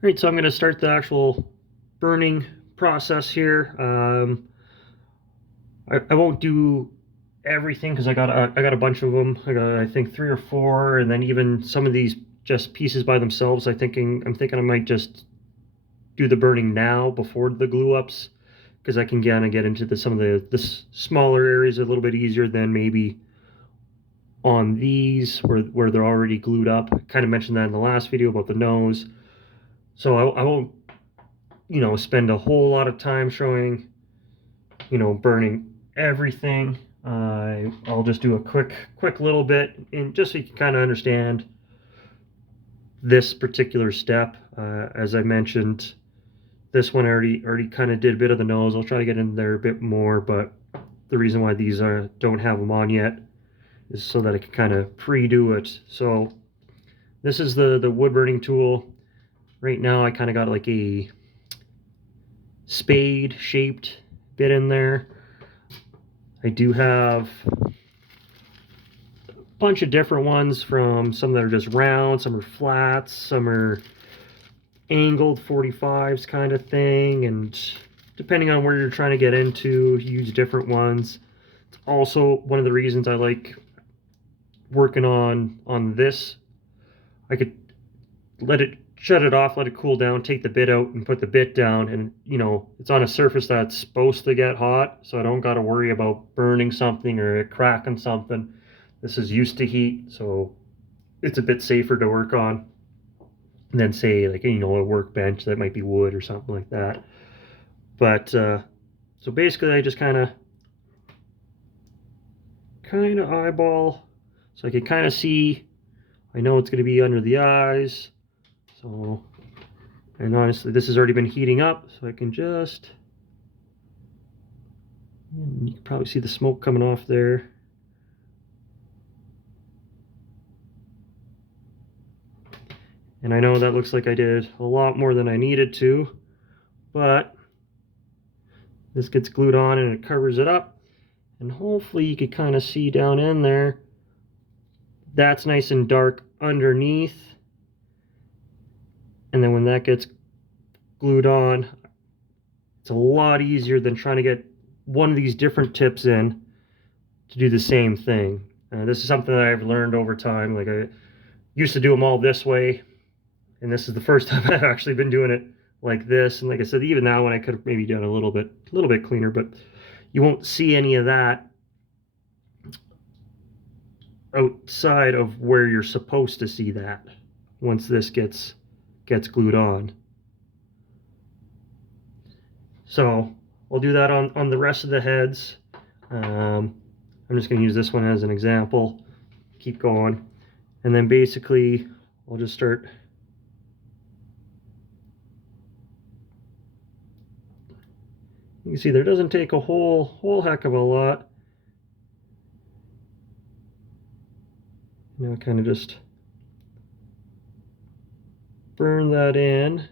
All right, so I'm going to start the actual burning process here. I won't do everything because I got a bunch of them. I got I think three or four, and then even some of these just pieces by themselves. I'm thinking I might just do the burning now before the glue ups because I can kind of get into some of the smaller areas a little bit easier than maybe on these where they're already glued up. I kind of mentioned that in the last video about the nose. So I won't spend a whole lot of time showing burning everything. I'll just do a quick little bit, and just so you can kind of understand this particular step. As I mentioned, this one already kind of did a bit of the nose. I'll try to get in there a bit more, but the reason why these don't have them on yet is so that I can kind of pre-do it. So this is the wood burning tool. Right now I kind of got like a spade shaped bit in there. I do have bunch of different ones, from some that are just round, some are flats, some are angled 45s kind of thing, and depending on where you're trying to get into, use different ones. It's also one of the reasons I like working on this. I could let it shut it off, let it cool down, take the bit out and put the bit down, and it's on a surface that's supposed to get hot, so I don't got to worry about burning something or cracking something. This is used to heat, so it's a bit safer to work on than, say, like a workbench that might be wood or something like that. But so basically I just kind of eyeball, so I can kind of see. I know it's going to be under the eyes, so, and honestly this has already been heating up, so I can just, you can probably see the smoke coming off there. And I know that looks like I did a lot more than I needed to, but this gets glued on and it covers it up. And hopefully you can kind of see down in there. That's nice and dark underneath. And then when that gets glued on, it's a lot easier than trying to get one of these different tips in to do the same thing. This is something that I've learned over time. Like, I used to do them all this way, and this is the first time I've actually been doing it like this. And like I said, even now, when I could have maybe done a little bit cleaner, but you won't see any of that outside of where you're supposed to see that once this gets glued on. So I'll do that on the rest of the heads. I'm just going to use this one as an example. Keep going. And then basically I'll just start. You can see there doesn't take a whole heck of a lot. Now kind of just burn that in.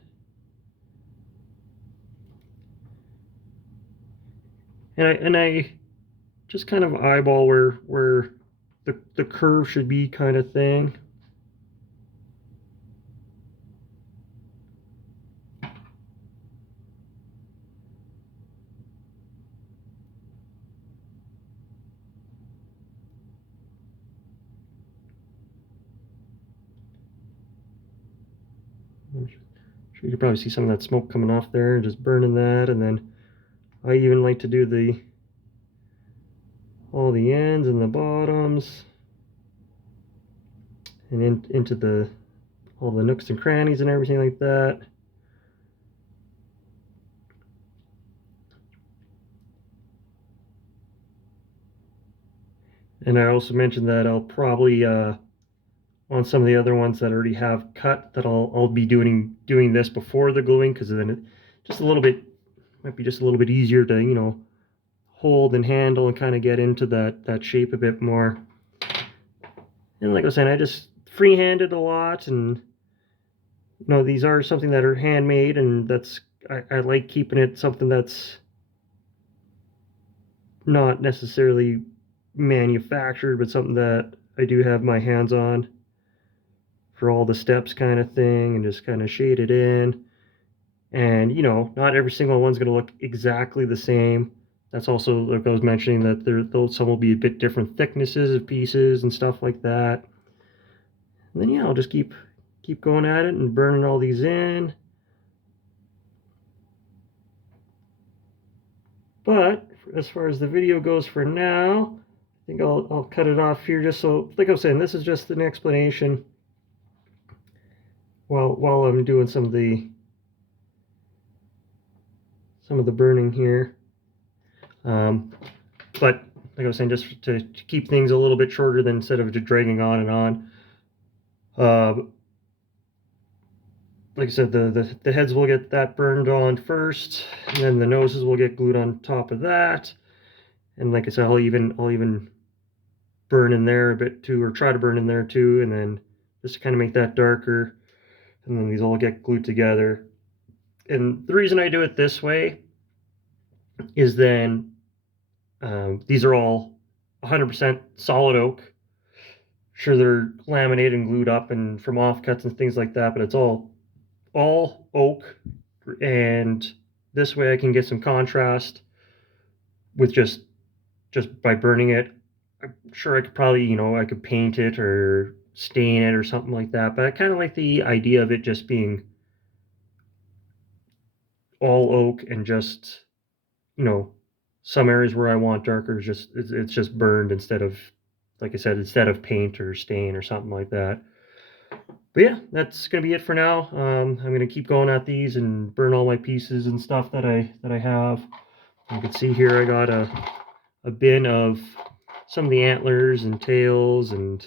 And I just kind of eyeball where the curve should be, kind of thing. I'm sure you can probably see some of that smoke coming off there, and just burning that. And then I even like to do all the ends and the bottoms, and into all the nooks and crannies and everything like that. And I also mentioned that I'll probably on some of the other ones that I already have cut, that I'll be doing this before the gluing, because then it just a little bit might be just a little bit easier to hold and handle and kind of get into that shape a bit more. And like I was saying, I just freehanded a lot, and these are something that are handmade, and I like keeping it something that's not necessarily manufactured, but something that I do have my hands on for all the steps kind of thing, and just kind of shade it in. And you know, not every single one's going to look exactly the same. That's also, like I was mentioning, that some will be a bit different thicknesses of pieces and stuff like that. And then yeah, I'll just keep going at it and burning all these in. But as far as the video goes for now, I think I'll cut it off here, just so, like I was saying, this is just an explanation while I'm doing some of the burning here. But like I was saying, just to keep things a little bit shorter than instead of just dragging on and on. Like I said, the heads will get that burned on first, and then the noses will get glued on top of that. And like I said, I'll even burn in there a bit too, or try to burn in there too, and then just to kind of make that darker. And then these all get glued together. And the reason I do it this way is then these are all 100% solid oak. Sure, they're laminated and glued up and from offcuts and things like that, but it's all oak. And this way I can get some contrast with just by burning it. I'm sure I could probably, you know, I could paint it or stain it or something like that, but I kind of like the idea of it just being all oak, and just, you know, some areas where I want darker, it's just burned instead of, like I said, instead of paint or stain or something like that. But yeah, that's gonna be it for now. I'm gonna keep going at these and burn all my pieces and stuff that I have. You can see here I got a bin of some of the antlers and tails and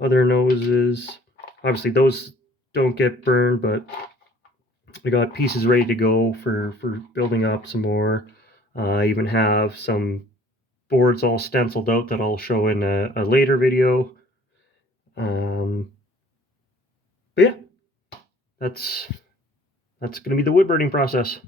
other noses. Obviously those don't get burned, but I got pieces ready to go for building up some more. I even have some boards all stenciled out that I'll show in a later video. But yeah, that's going to be the wood burning process.